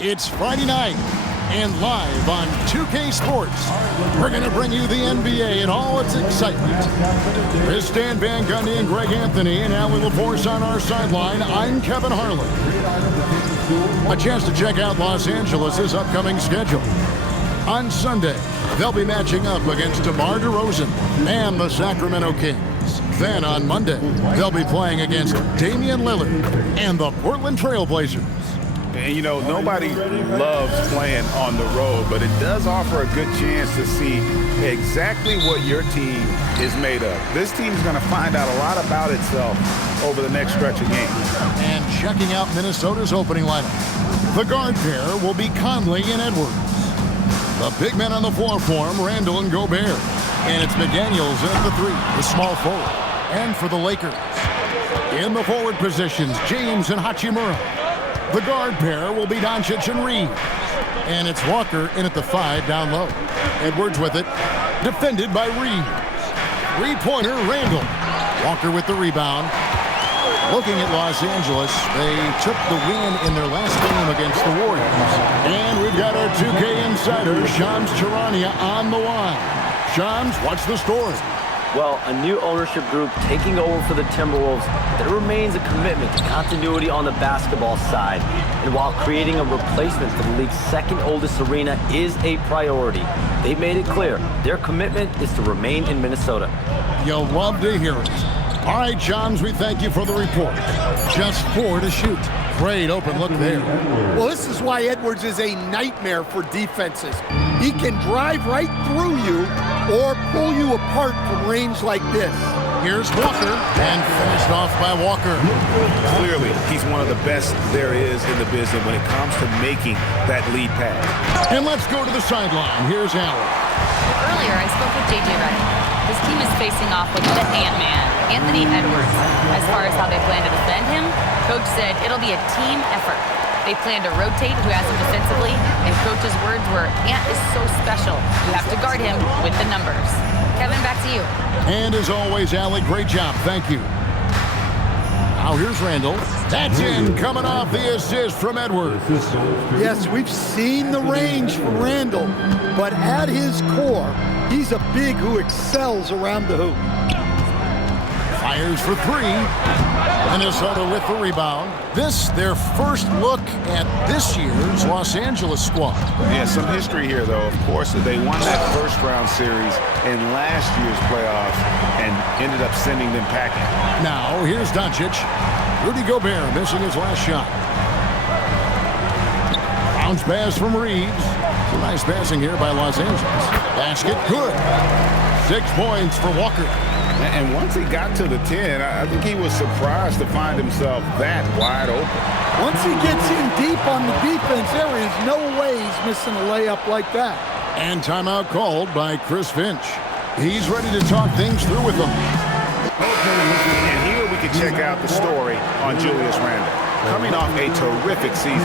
It's Friday night, and live on 2K Sports, we're going to bring you the NBA and all its excitement. This is Dan Van Gundy and Greg Anthony and Allie LaForce on our sideline. I'm Kevin Harlan. A chance to check out Los Angeles' upcoming schedule. On Sunday, they'll be matching up against DeMar DeRozan and the Sacramento Kings. Then on Monday, they'll be playing against Damian Lillard and the Portland Trail Blazers. And, you know, nobody loves playing on the road, but it does offer a good chance to see exactly what your team is made of. This team is going to find out a lot about itself over the next stretch of games. And checking out Minnesota's opening lineup, the guard pair will be Conley and Edwards. The big men on the floor form, Randall and Gobert. And it's McDaniels at the three, the small forward. And for the Lakers, in the forward positions, James and Hachimura. The guard pair will be Doncic and Reeves. And it's Walker in at the 5 down low. Edwards with it, defended by Reeves. Three-pointer, Randall. Walker with the rebound. Looking at Los Angeles, they took the win in their last game against the Warriors. And we've got our 2K insider, Shams Charania, on the line. Shams, what's the story? Well, a new ownership group taking over for the Timberwolves. There remains a commitment to continuity on the basketball side. And while creating a replacement for the league's second oldest arena is a priority, they made it clear their commitment is to remain in Minnesota. You'll love to hear it. All right, Shams, we thank you for the report. Just 4 to shoot. Great open look there. Well, this is why Edwards is a nightmare for defenses. He can drive right through you or pull you apart from range like this. Here's Walker, and finished off by Walker. Clearly, he's one of the best there is in the business when it comes to making that lead pass. And let's go to the sideline. Here's Allen. Earlier, I spoke with J.J. Redick. His team is facing off with the Ant-Man, Anthony Edwards. As far as how they plan to defend him, Coach said it'll be a team effort. They plan to rotate who has him defensively, and Coach's words were, Ant is so special. You have to guard him with the numbers. Kevin, back to you. And as always, Allie, great job. Thank you. Now here's Randall. That's in, coming off the assist from Edwards. Yes, we've seen the range from Randall, but at his core, he's a big who excels around the hoop. Fires for 3. Minnesota with the rebound. This, their first look at this year's Los Angeles squad. Yeah, some history here, though. Of course, they won that first-round series in last year's playoffs and ended up sending them packing. Now, here's Doncic. Rudy Gobert missing his last shot. Bounce pass from Reeves. Some nice passing here by Los Angeles. Basket, good. 6 points for Walker. And once he got to the 10, I think he was surprised to find himself that wide open. Once he gets in deep on the defense, there is no way he's missing a layup like that. And timeout called by Chris Finch. He's ready to talk things through with them. And here we can check out the story on Julius Randle. Coming off a terrific season,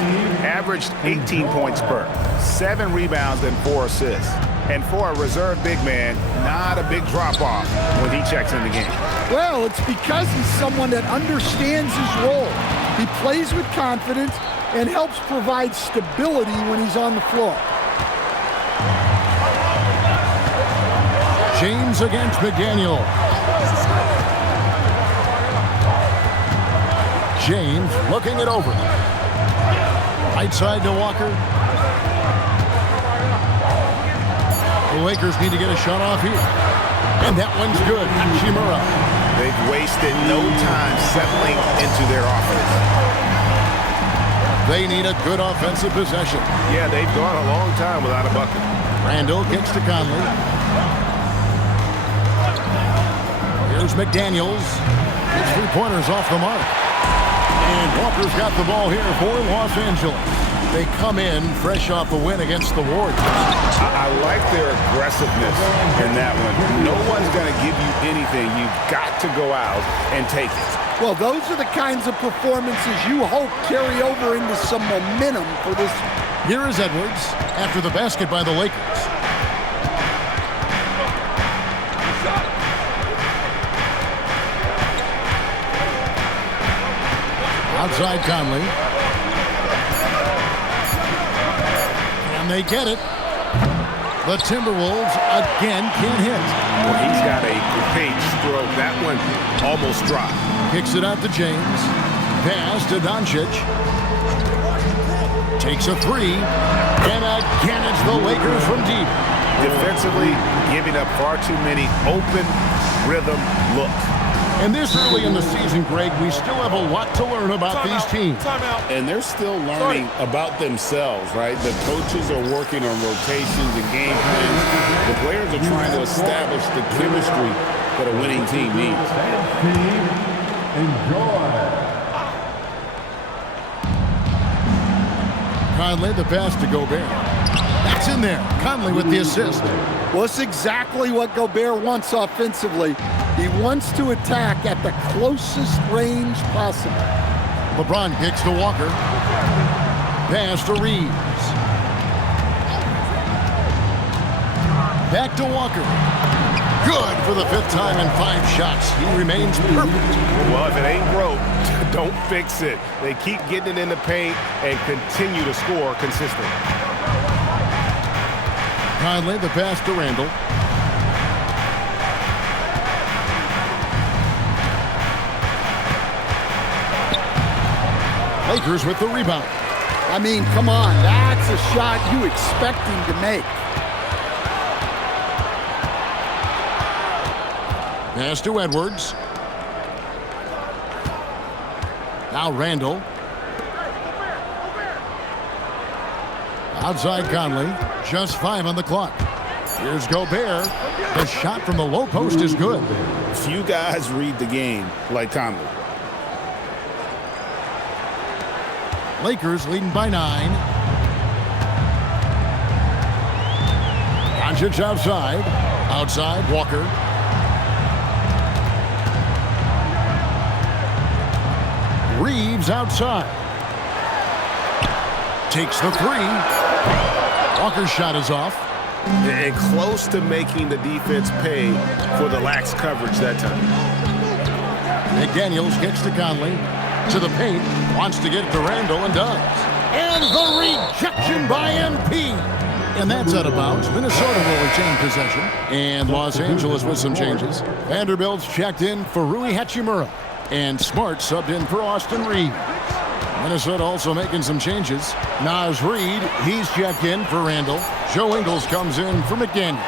averaged 18 points per, 7 rebounds and 4 assists. And for a reserve big man, not a big drop-off when he checks in the game. Well, it's because he's someone that understands his role. He plays with confidence and helps provide stability when he's on the floor. James against McDaniel. James looking it over. Right side to Walker. The Lakers need to get a shot off here. And that one's good. Hachimura. They've wasted no time settling into their offense. They need a good offensive possession. Yeah, they've gone a long time without a bucket. Randall kicks to Conley. Here's McDaniels. His 3-pointers off the mark. And Walker's got the ball here for Los Angeles. They come in fresh off the win against the Warriors. I like their aggressiveness in that one. No one's going to give you anything. You've got to go out and take it. Well, those are the kinds of performances you hope carry over into some momentum for this. Here is Edwards after the basket by the Lakers. Outside Conley. they get it. The Timberwolves again can't hit. Well, he's got a great stroke. That one almost dropped. Kicks it out to James. Pass to Doncic. Takes a three. And again, it's the Lakers from deep. Defensively, giving up far too many open rhythm looks. And this early in the season, Greg, we still have a lot to learn about these teams. And they're still learning about themselves, right? The coaches are working on rotations and game plans. The players are trying to establish the chemistry that a winning team needs. Conley, the pass to Gobert. That's in there. Conley with the assist. Well, it's exactly what Gobert wants offensively. He wants to attack at the closest range possible. LeBron kicks to Walker. Pass to Reeves. Back to Walker. Good for the 5th time in 5 shots. He remains perfect. Well, if it ain't broke, don't fix it. They keep getting it in the paint and continue to score consistently. Conley, the pass to Randall. Lakers with the rebound. I mean, come on. That's a shot you expect him to make. Pass to Edwards. Now Randall. Outside Conley. Just 5 on the clock. Here's Gobert. The shot from the low post is good. Few guys read the game like Conley. Lakers leading by 9. Doncic outside. Outside, Walker. Reeves outside. Takes the 3. Walker's shot is off. And close to making the defense pay for the lax coverage that time. McDaniels kicks to Conley. To the paint. Wants to get to Randall and does. And the rejection by MP. And that's out of bounds. Minnesota will retain possession. And Los Angeles with some changes. Vanderbilt's checked in for Rui Hachimura. And Smart subbed in for Austin Reeves. Minnesota also making some changes. Naz Reid, he's checked in for Randall. Joe Ingles comes in for McDaniels.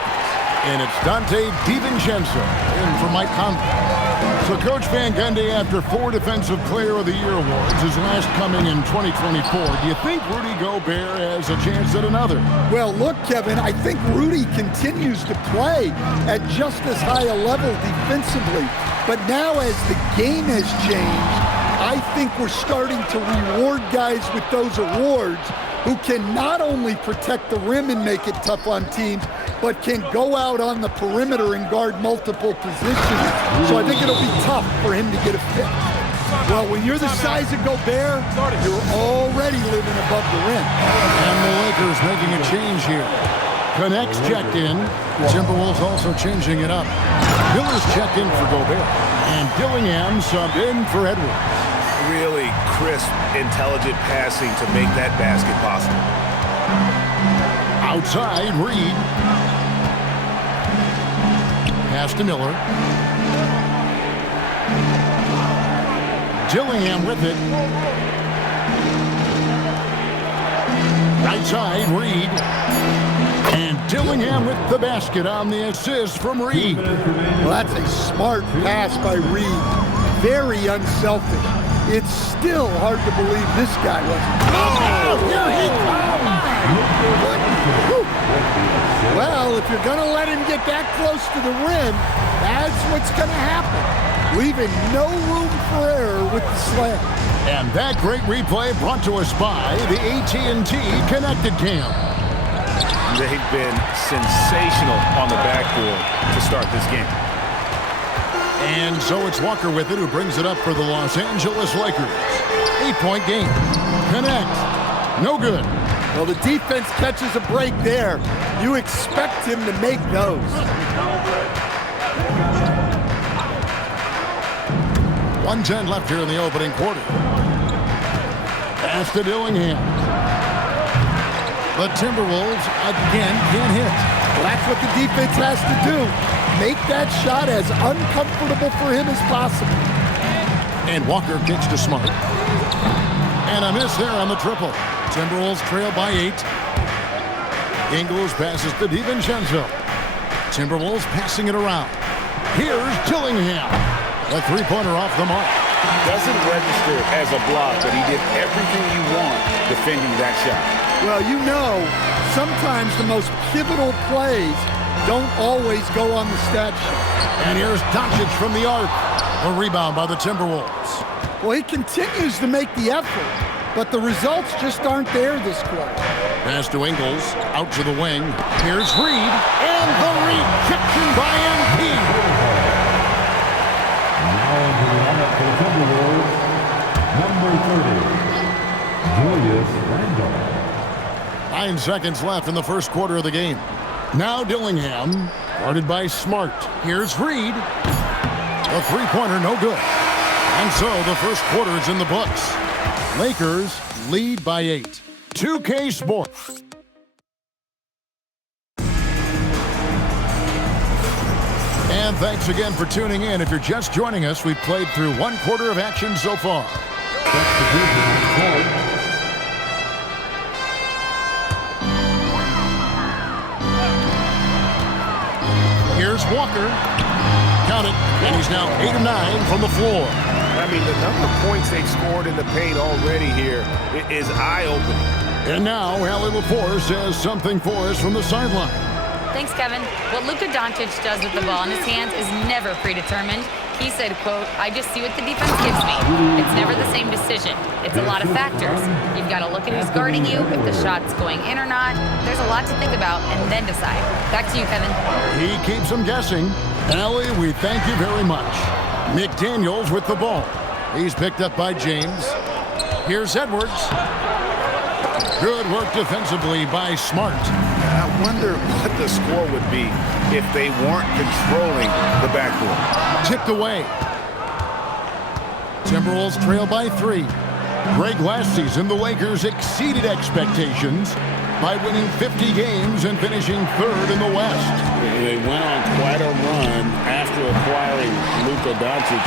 And it's Dante DiVincenzo in for Mike Conley. So Coach Van Gundy, after 4 Defensive Player of the Year awards, his last coming in 2024, do you think Rudy Gobert has a chance at another? Well, look, Kevin, I think Rudy continues to play at just as high a level defensively. But now as the game has changed, I think we're starting to reward guys with those awards who can not only protect the rim and make it tough on teams, but can go out on the perimeter and guard multiple positions. So I think it'll be tough for him to get a pick. Well, when you're the size of Gobert, you're already living above the rim. And the Lakers making a change here. Connects checked in. Timberwolves also changing it up. Miller's checked in for Gobert. And Dillingham subbed in for Edwards. Really crisp, intelligent passing to make that basket possible. Outside, Reed. Pass to Miller. Dillingham with it. Right side, Reed. And Dillingham with the basket on the assist from Reed. Well, that's a smart pass by Reed. Very unselfish. It's still hard to believe this guy wasn't. Oh, here he comes! Well, if you're going to let him get that close to the rim, that's what's going to happen. Leaving no room for error with the slam. And that great replay brought to us by the AT&T Connected Cam. They've been sensational on the backboard to start this game. And so it's Walker with it, who brings it up for the Los Angeles Lakers. 8-point game. Connect. No good. Well, the defense catches a break there. You expect him to make those. 1:10 left here in the opening quarter. Pass to Dillingham. The Timberwolves again can't hit. Well, that's what the defense has to do. Make that shot as uncomfortable for him as possible. And Walker kicks to Smart. And a miss there on the triple. Timberwolves trail by 8. Ingles passes to DiVincenzo. Timberwolves passing it around. Here's Dillingham. A three-pointer off the mark. Doesn't register as a block, but he did everything you want defending that shot. Well, you know, sometimes the most pivotal plays don't always go on the stat sheet. And here's Doncic from the arc. A rebound by the Timberwolves. Well, he continues to make the effort, but the results just aren't there this quarter. Pass to Ingles, out to the wing. Here's Reed, and the rejection by MP. Now into the lineup for the Timberwolves, number 30, Julius Randle. 9 seconds left in the first quarter of the game. Now Dillingham, guarded by Smart. Here's Reed. A three-pointer, no good. And so the first quarter is in the books. Lakers lead by 8. 2K Sports. And thanks again for tuning in. If you're just joining us, we've played through one quarter of action so far. Here's Walker. Count it. And he's now 8 of 9 from the floor. I mean, the number of points they've scored in the paint already here is eye-opening. And now, Allie Lepore says something for us from the sideline. Thanks, Kevin. What Luka Doncic does with the ball in his hands is never predetermined. He said, quote, "I just see what the defense gives me. It's never the same decision. It's a lot of factors. You've got to look at who's guarding you, if the shot's going in or not. There's a lot to think about and then decide." Back to you, Kevin. He keeps them guessing. Allie, we thank you very much. McDaniels with the ball. He's picked up by James. Here's Edwards. Good work defensively by Smart. I wonder what the score would be if they weren't controlling the backboard. Tipped away. Timberwolves trail by 3. Greg, last season, the Lakers exceeded expectations by winning 50 games and finishing 3rd in the West. They went on quite a run after acquiring Luka Doncic,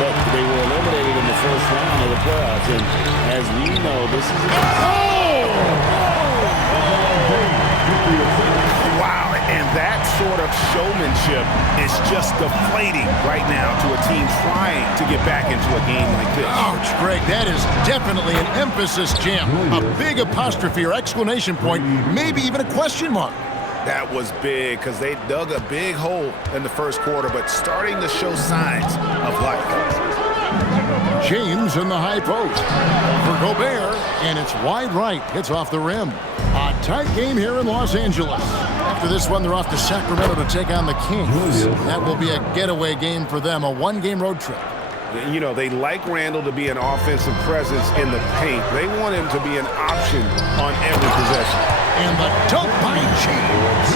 but they were eliminated in the first round of the playoffs. And as we know, this is Wow, and that sort of showmanship is just deflating right now to a team trying to get back into a game like this. Ouch, Greg, that is definitely an emphasis jam. A big apostrophe or exclamation point, maybe even a question mark. That was big because they dug a big hole in the first quarter, but starting to show signs of life. James in the high post for Gobert, and it's wide right. Hits off the rim. A tight game here in Los Angeles. After this one, they're off to Sacramento to take on the Kings. That will be a getaway game for them, a one-game road trip. You know, they like Randle to be an offensive presence in the paint. They want him to be an option on every possession. And the dunk by James.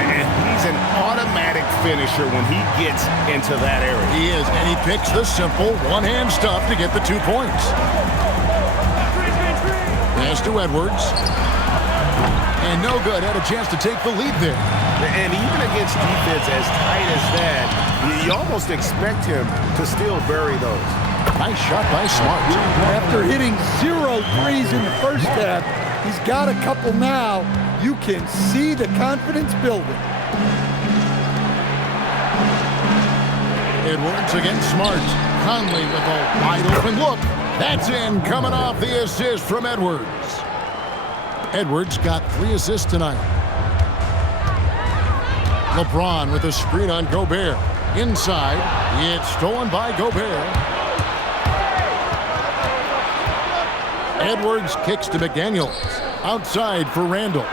And he's an automatic finisher when he gets into that area. He is, and he picks the simple one-hand stuff to get the 2 points. Pass to Edwards. And no good. Had a chance to take the lead there. And even against defense as tight as that, you almost expect him to still bury those. Nice shot by Smart. After hitting 0 threes in the first half, he's got a couple now. You can see the confidence building. Edwards against Smart. Conley with a wide open look. That's in, coming off the assist from Edwards. Edwards got 3 assists tonight. LeBron with a screen on Gobert. Inside, it's stolen by Gobert. Edwards kicks to McDaniels. Outside for Randle.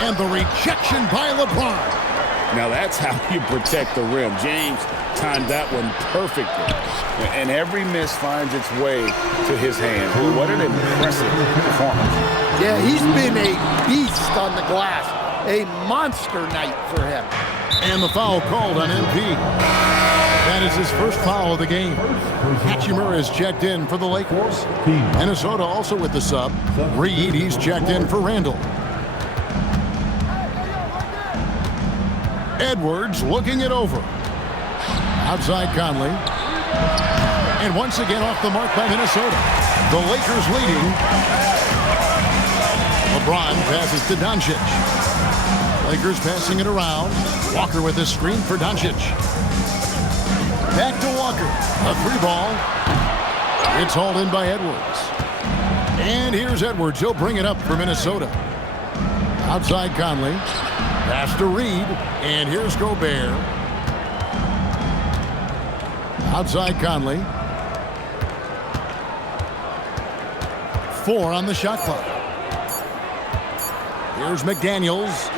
And the rejection by LeBron. Now that's how you protect the rim. James timed that one perfectly. And every miss finds its way to his hands. What an impressive performance. Yeah, he's been a beast on the glass. A monster night for him. And the foul called on MP. That is his first foul of the game. Hachimura is checked in for the Lakers. Minnesota also with the sub. Reed, he's checked in for Randall. Edwards looking it over. Outside Conley. And once again off the mark by Minnesota. The Lakers leading. LeBron passes to Doncic. Lakers passing it around. Walker with a screen for Doncic. Back to Walker. A 3-ball. It's hauled in by Edwards. And here's Edwards. He'll bring it up for Minnesota. Outside Conley. Pass to Reed. And here's Gobert. Outside Conley. 4 on the shot clock. Here's McDaniels.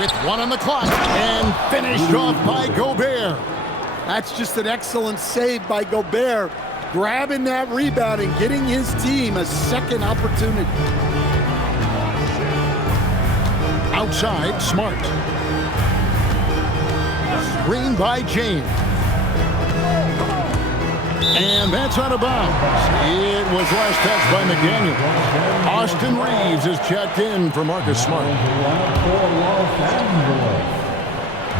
With 1 on the clock. And finished off by Gobert. That's just an excellent save by Gobert, grabbing that rebound and getting his team a second opportunity. Outside, Smart. Screen by James. And that's out of bounds. It was last touched by McDaniel. Austin Reeves is checked in for Marcus Smart.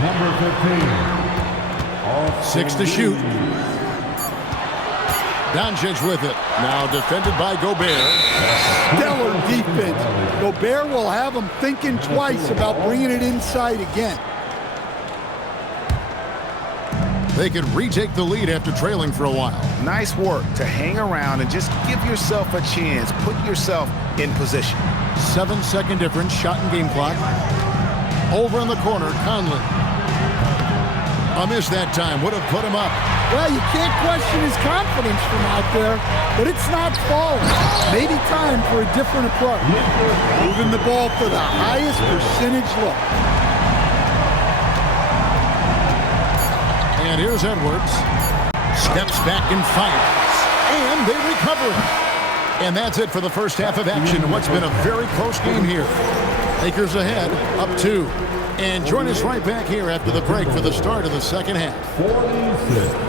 Number 15. 6 to shoot. Doncic with it. Now defended by Gobert. Stellar defense. Gobert will have him thinking twice about bringing it inside again. They could retake the lead after trailing for a while. Nice work to hang around and just give yourself a chance. Put yourself in position. 7-second difference, shot and game clock. Over in the corner, Conley. A miss that time, would have put him up. Well, you can't question his confidence from out there, but it's not falling. Maybe time for a different approach. Moving the ball for the highest percentage look. And here's Edwards. Steps back and fires. And they recover. And that's it for the first half of action. What's been a very close game here. Lakers ahead, up 2. And join us right back here after the break for the start of the second half. 46.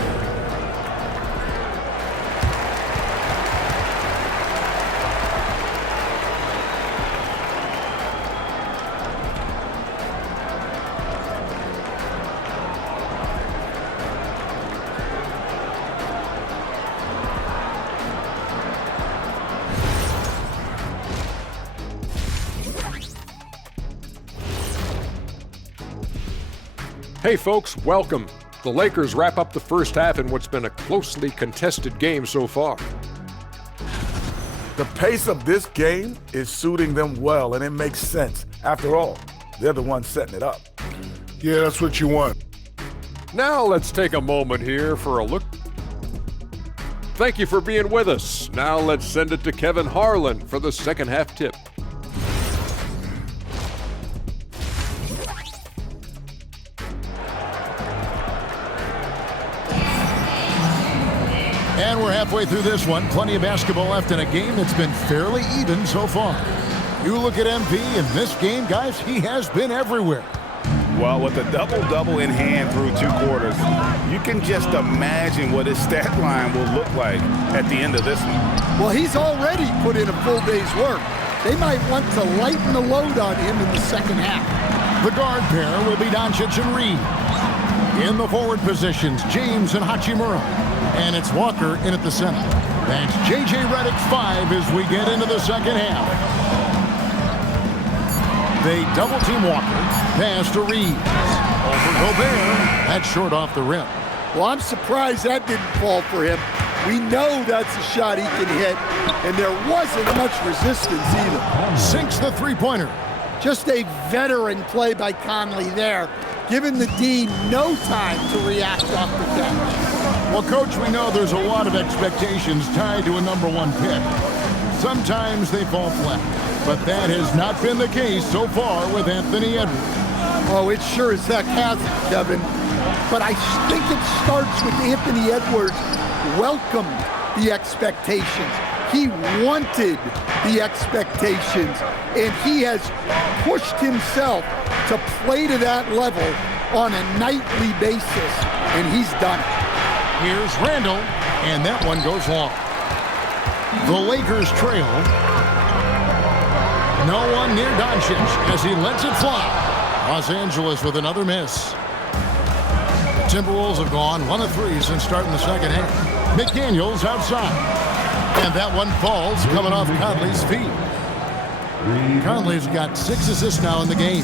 Hey folks, welcome. The Lakers wrap up the first half in what's been a closely contested game so far. The pace of this game is suiting them well, and it makes sense. After all, they're the ones setting it up. Yeah, that's what you want. Now let's take a moment here for a look. Thank you for being with us. Now let's send it to Kevin Harlan for the second half tip. And we're halfway through this one. Plenty of basketball left in a game that's been fairly even so far. You look at MP in this game, guys, he has been everywhere. Well, with a double-double in hand through 2 quarters, you can just imagine what his stat line will look like at the end of this one. Well, he's already put in a full day's work. They might want to lighten the load on him in the second half. The guard pair will be Doncic and Reed. In the forward positions, James and Hachimura. And it's Walker in at the center. That's J.J. Redick 5 as we get into the second half. They double-team Walker. Pass to Reeves. Over Gobert. That's short off the rim. Well, I'm surprised that didn't fall for him. We know that's a shot he can hit, and there wasn't much resistance either. Sinks the three-pointer. Just a veteran play by Conley there, giving the D no time to react off the catch. Well, Coach, we know there's a lot of expectations tied to a #1 pick. Sometimes they fall flat, but that has not been the case so far with Anthony Edwards. Oh, it sure as heck hasn't, Kevin. But I think it starts with Anthony Edwards welcomed the expectations. He wanted the expectations, and he has pushed himself to play to that level on a nightly basis, and he's done it. Here's Randall, and that one goes long. The Lakers trail. No one near Doncic as he lets it fly. Los Angeles with another miss. The Timberwolves have gone 1 of 3 since starting the second half. McDaniels outside. And that one falls coming off Conley's feet. Conley's got 6 assists now in the game.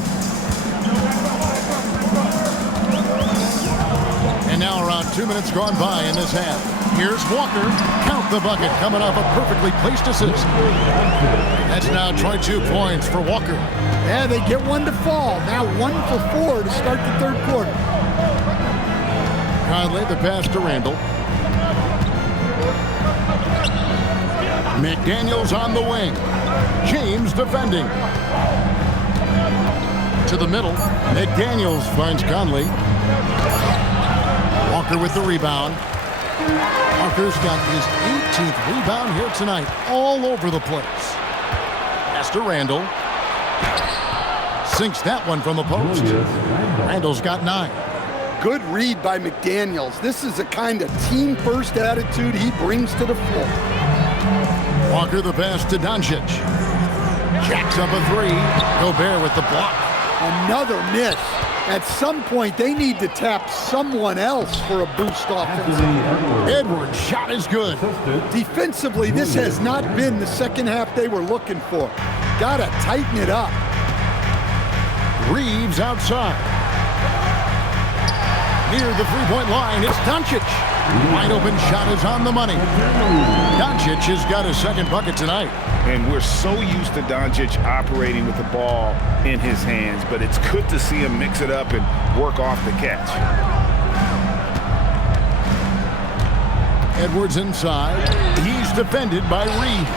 And now around 2 minutes gone by in this half. Here's Walker. Count the bucket coming off a perfectly placed assist. That's now 22 points for Walker. Yeah, they get one to fall. Now 1 for 4 to start the third quarter. Conley, the pass to Randall. McDaniels on the wing. James defending. To the middle. McDaniels finds Conley. Walker with the rebound. Walker's got his 18th rebound here tonight, all over the place. Pass to Randall. Sinks that one from the post. Randall's got 9. Good read by McDaniels. This is the kind of team-first attitude he brings to the floor. Walker the pass to Doncic. Jacks up a 3. Gobert with the block. Another miss. At some point, they need to tap someone else for a boost offensively. Edwards' shot is good. Defensively, this has not been the second half they were looking for. Gotta tighten it up. Reeves outside. Near the three-point line, it's Doncic. Wide open shot is on the money. Doncic has got his second bucket tonight. And we're so used to Doncic operating with the ball in his hands, but it's good to see him mix it up and work off the catch. Edwards inside. He's defended by Reed.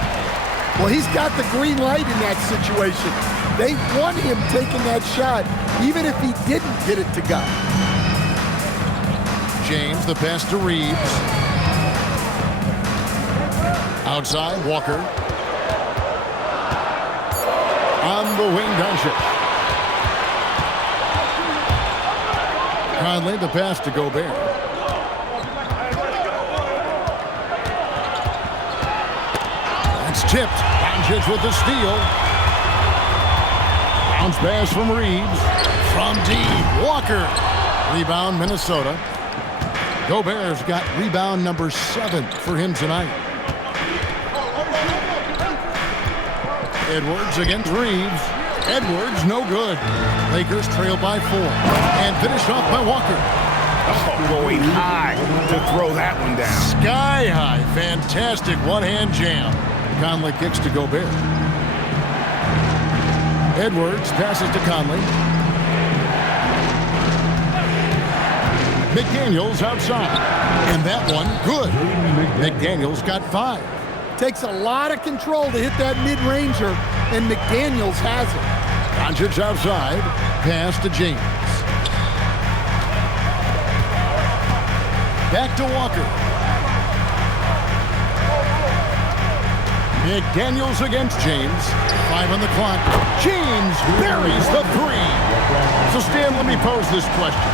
Well, he's got the green light in that situation. They want him taking that shot, even if he didn't get it to go. James, the pass to Reeves. Outside, Walker. On the wing, Doncic. Conley, the pass to Gobert. That's tipped. Doncic with the steal. Bounce pass from Reeves. From deep, Walker. Rebound, Minnesota. Gobert's got rebound number 7 for him tonight. Edwards against Reeves. Edwards, no good. Lakers trail by 4. And finished off by Walker. Oh, going high to throw that one down. Sky high. Fantastic one-hand jam. Conley kicks to Gobert. Edwards passes to Conley. McDaniels outside. And that one, good. McDaniels got 5. Takes a lot of control to hit that mid-ranger, and McDaniels has it. Doncic outside. Pass to James. Back to Walker. McDaniels against James. 5 on the clock. James buries the 3. So, Stan, let me pose this question.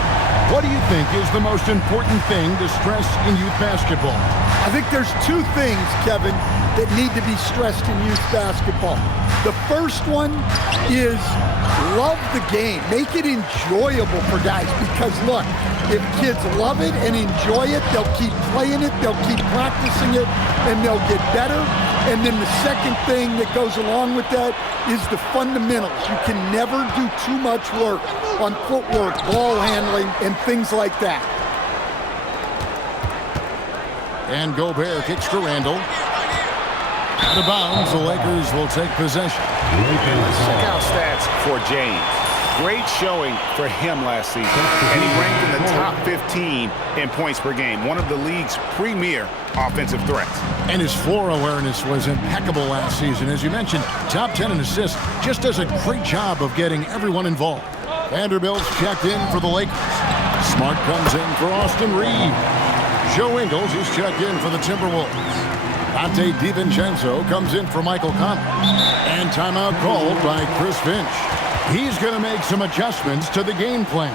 What do you think is the most important thing to stress in youth basketball? I think there's 2 things, Kevin, that need to be stressed in youth basketball. The first one is love the game. Make it enjoyable for guys, because look, if kids love it and enjoy it, they'll keep playing it, they'll keep practicing it, and they'll get better. And then the second thing that goes along with that is the fundamentals. You can never do too much work on footwork, ball handling, and things like that. And Gobert kicks to Randall. Out of bounds, the Lakers will take possession. Let's check out stats for James. Great showing for him last season, and he ranked in the top 15 in points per game, one of the league's premier offensive threats. And his floor awareness was impeccable last season. As you mentioned, top 10 in assists. Just does a great job of getting everyone involved. Vanderbilt's checked in for the Lakers. Smart comes in for Austin Reed. Joe Ingles is checked in for the Timberwolves. Dante DiVincenzo comes in for Michael Conley. And timeout called by Chris Finch. He's going to make some adjustments to the game plan.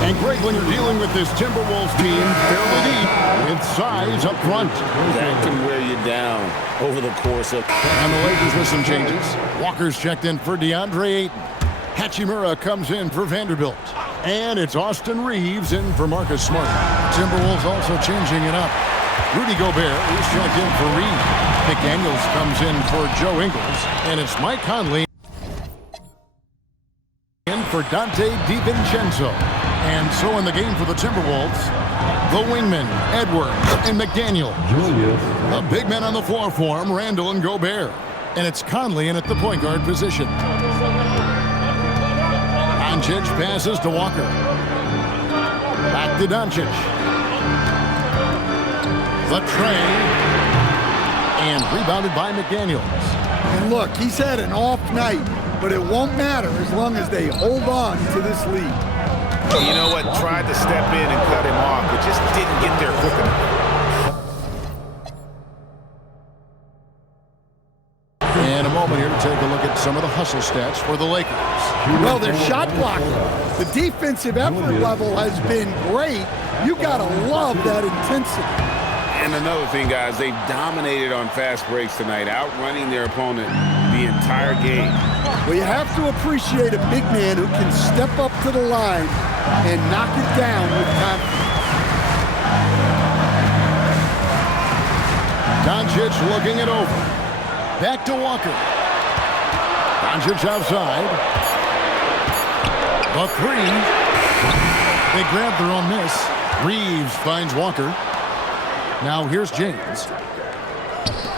And Greg, when you're dealing with this Timberwolves team fairly deep with size up front. That can wear you down over the course of... And the Lakers with some changes. Walker's checked in for DeAndre Ayton. Hachimura comes in for Vanderbilt. And it's Austin Reeves in for Marcus Smart. Timberwolves also changing it up. Rudy Gobert is checked in for Reed. McDaniels comes in for Joe Ingles. And it's Mike Conley in for Dante DiVincenzo. And so in the game for the Timberwolves, the wingmen, Edwards and McDaniel. The big men on the floor for him, Randall and Gobert. And it's Conley in at the point guard position. Doncic passes to Walker. Back to Doncic. The tray. And rebounded by McDaniels. And look, he's had an off night, but it won't matter as long as they hold on to this lead. You know what? Tried to step in and cut him off, but just didn't get there quick enough. And a moment here to take a look at some of the hustle stats for the Lakers. Well, their shot blocking, the defensive effort level has been great. You got to love that intensity. And another thing, guys, they've dominated on fast breaks tonight, outrunning their opponent the entire game. Well, you have to appreciate a big man who can step up to the line and knock it down with confidence. Doncic looking it over. Back to Walker. Doncic outside. The three. They grab their own miss. Reeves finds Walker. Now here's James.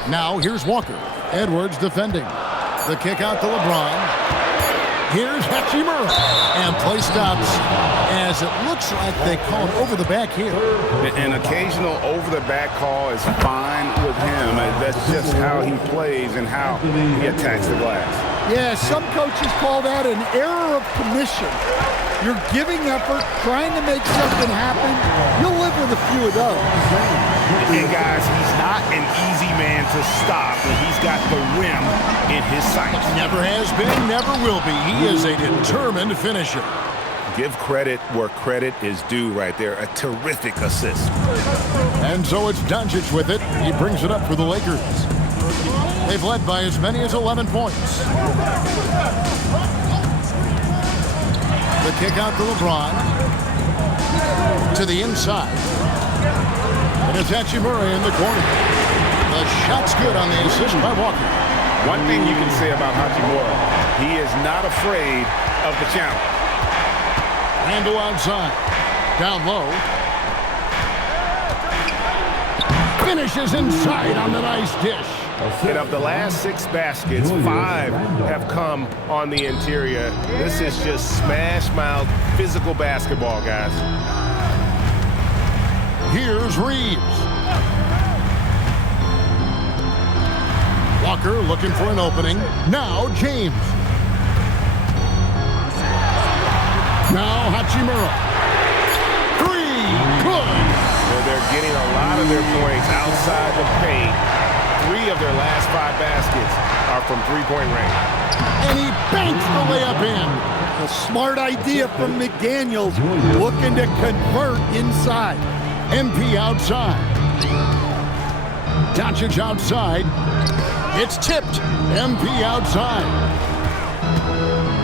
Now here's Walker. Edwards defending. The kick out to LeBron. Here's Hachimura. And play stops as it looks like they call it over the back here. An occasional over-the-back call is fine with him. That's just how he plays and how he attacks the glass. Yeah, some coaches call that an error of commission. You're giving effort, trying to make something happen. You'll live with a few of those. And guys, he's not an easy man to stop when he's got the rim in his sights. Never has been, never will be. He is a determined finisher. Give credit where credit is due right there. A terrific assist. And so it's Doncic with it. He brings it up for the Lakers. They've led by as many as 11 points. The kick out to LeBron. To the inside. And it's Hachimura in the corner. The shot's good on the assist by Walker. One thing you can say about Hachimura, he is not afraid of the challenge. Randall outside. Down low. Finishes inside on the nice dish. And of the last 6 baskets, 5 have come on the interior. This is just smash-mouth physical basketball, guys. Here's Reeves. Walker looking for an opening. Now James. Now Hachimura. 3. Good. Well, they're getting a lot of their points outside the paint. 3 of their last 5 baskets are from three-point range. And he banks the layup in. A smart idea from McDaniels, looking to convert inside. MP outside. Doncic outside. It's tipped. MP outside.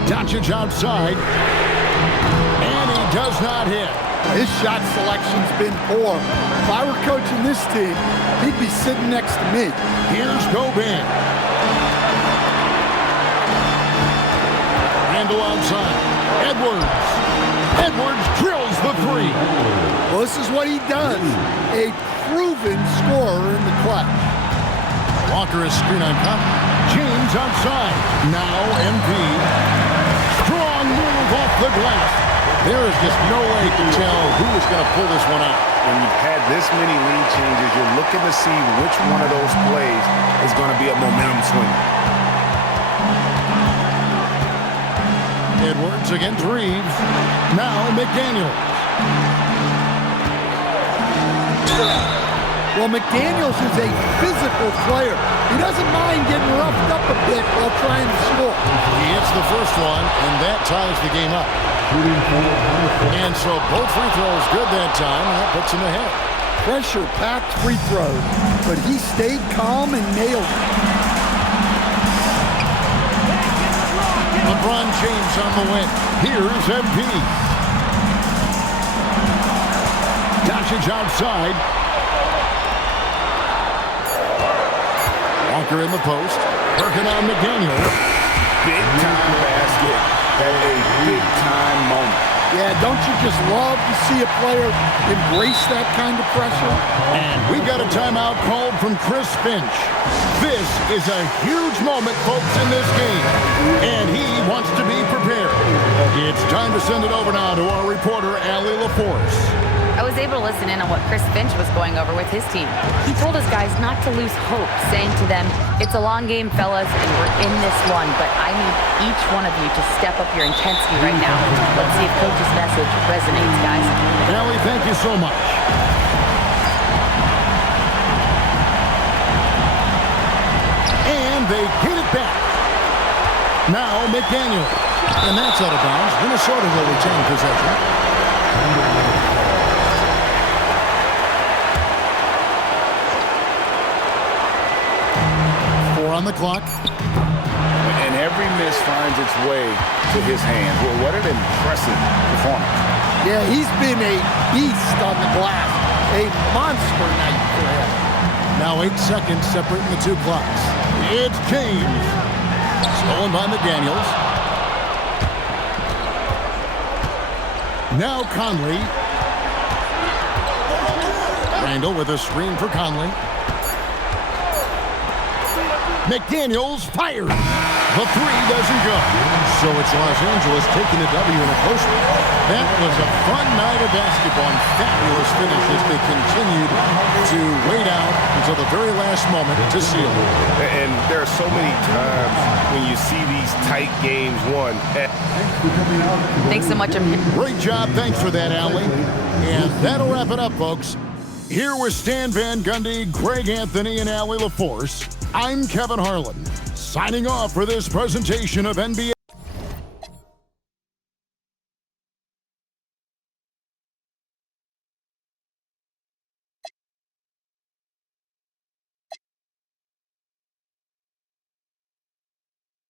Doncic outside. And he does not hit. His shot selection's been poor. If I were coaching this team, he'd be sitting next to me. Here's Gobert. Randall outside. Edwards drills the 3. Well, this is what he does. A proven scorer in the clutch. Walker is screen on top. James outside. Now MP. Strong move off the glass. There is just no way to tell who is going to pull this one out. When you've had this many lead changes, you're looking to see which one of those plays is going to be a momentum swing. Edwards against Reeves. Now McDaniels. Well, McDaniels is a physical player. He doesn't mind getting roughed up a bit while trying to score. He hits the first one, and that ties the game up. And so both free throws good that time, and that puts him ahead. Pressure-packed free throws, but he stayed calm and nailed it. LeBron James on the win. Here's MP. Doncic outside. Walker in the post. Working on McDaniel. Big-time basket at a big-time moment. Yeah, don't you just love to see a player embrace that kind of pressure? And we've got a timeout called from Chris Finch. This is a huge moment, folks, in this game. And he wants to be prepared. It's time to send it over now to our reporter, Allie LaForce. I was able to listen in on what Chris Finch was going over with his team. He told his guys not to lose hope, saying to them, "It's a long game, fellas, and we're in this one, but I need each one of you to step up your intensity right now." Let's see if Coach's message resonates, guys. Allie, thank you so much. And they get it back. Now McDaniel. And that's out of bounds. Minnesota will retain possession. On the clock. And every miss finds its way to his hand. Well, what an impressive performance. Yeah, he's been a beast on the glass. A monster night for him. Now 8 seconds separating the two clocks. It's James. Stolen by McDaniels. Now Conley. Randall with a screen for Conley. McDaniels fires. The three doesn't go. So it's Los Angeles taking the W in a close one. That was a fun night of basketball and fabulous finish as they continued to wait out until the very last moment to seal it. And there are so many times when you see these tight games won. Thanks so much. Great job. Thanks for that, Allie. And that'll wrap it up, folks. Here with Stan Van Gundy, Greg Anthony, and Allie LaForce, I'm Kevin Harlan, signing off for this presentation of NBA.